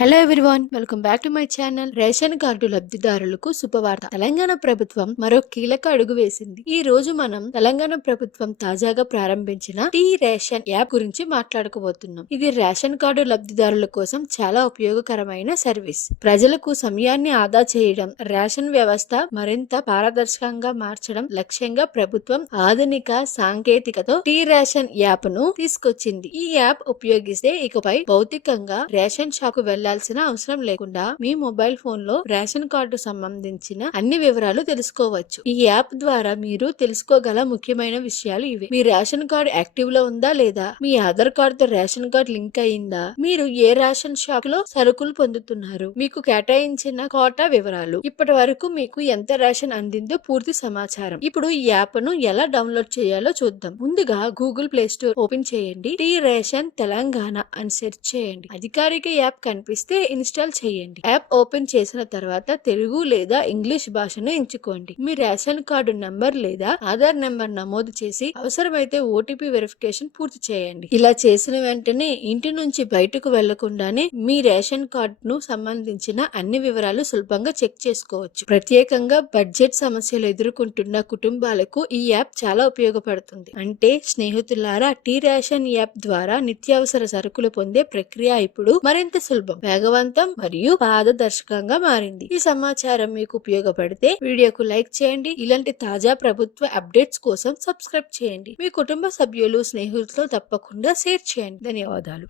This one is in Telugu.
Hello everyone welcome back to my channel ration card లబ్ధిదారులకు శుభవార్త. తెలంగాణ ప్రభుత్వం మరో కీలక అడుగు వేసింది. ఈ రోజు మనం తెలంగాణ ప్రభుత్వం తాజాగా ప్రారంభించిన టీ రేషన్ యాప్ గురించి మాట్లాడుకోబోతున్నాం ఇది రేషన్ కార్డు లబ్ధిదారుల కోసం చాలా ఉపయోగకరమైన సర్వీస్. ప్రజలకు సమయాన్ని ఆదా చేయడం రేషన్ వ్యవస్థ మరింత పారదర్శకంగా మార్చడం లక్ష్యంగా ప్రభుత్వం ఆధునిక సాంకేతికతో టీ రేషన్ యాప్ను తీసుకొచ్చింది. ఈ యాప్ ఉపయోగిస్తే ఇకపై భౌతికంగా రేషన్ షాప్ వెళ్ళాలి. వెళ్ళాల్సిన అవసరం లేకుండా మీ మొబైల్ ఫోన్లో రేషన్ కార్డు సంబంధించిన అన్ని వివరాలు తెలుసుకోవచ్చు. ఈ యాప్ ద్వారా మీరు తెలుసుకోగల ముఖ్యమైన విషయాలు ఇవి. మీ రేషన్ కార్డు యాక్టివ్లో ఉందా లేదా? మీ ఆధార్ కార్డు తో రేషన్ కార్డు లింక్ అయిందా? మీరు ఏ రేషన్ షాప్లో సరుకులు పొందుతున్నారు? మీకు కేటాయించిన కోటా వివరాలు. ఇప్పటి వరకు మీకు ఎంత రేషన్ అందిందో పూర్తి సమాచారం. ఇప్పుడు ఈ యాప్ను ఎలా డౌన్లోడ్ చేయాలో చూద్దాం. ముందుగా గూగుల్ ప్లే స్టోర్ ఓపెన్ చేయండి. టీ రేషన్ తెలంగాణ అని సెర్చ్ చేయండి. అధికారిక యాప్ కనిపిస్తుంది. కనిపిస్తే ఇన్స్టాల్ చేయండి. యాప్ ఓపెన్ చేసిన తర్వాత తెలుగు లేదా ఇంగ్లీష్ భాషను ఎంచుకోండి. మీ రేషన్ కార్డు నంబర్ లేదా ఆధార్ నంబర్ నమోదు చేసి అవసరమైతే ఓటీపీ వెరిఫికేషన్ పూర్తి చేయండి. ఇలా చేసిన వెంటనే ఇంటి నుంచి బయటకు వెళ్ళకుండానే మీ రేషన్ కార్డును సంబంధించిన అన్ని వివరాలు సులభంగా చెక్ చేసుకోవచ్చు. ప్రత్యేకంగా బడ్జెట్ సమస్యలు ఎదుర్కొంటున్న కుటుంబాలకు ఈ యాప్ చాలా ఉపయోగపడుతుంది. అంటే స్నేహితులారా టీ రేషన్ యాప్ ద్వారా నిత్యావసర సరుకులు పొందే ప్రక్రియ ఇప్పుడు మరింత సులభం. వేగవంతం మరియు పారదర్శకంగా మారింది. ఈ సమాచారం మీకు ఉపయోగపడితే వీడియోకు లైక్ చేయండి. ఇలాంటి తాజా ప్రభుత్వ అప్డేట్స్ కోసం సబ్స్క్రైబ్ చేయండి. మీ కుటుంబ సభ్యులు స్నేహితులతో తప్పకుండా షేర్ చేయండి. ధన్యవాదాలు.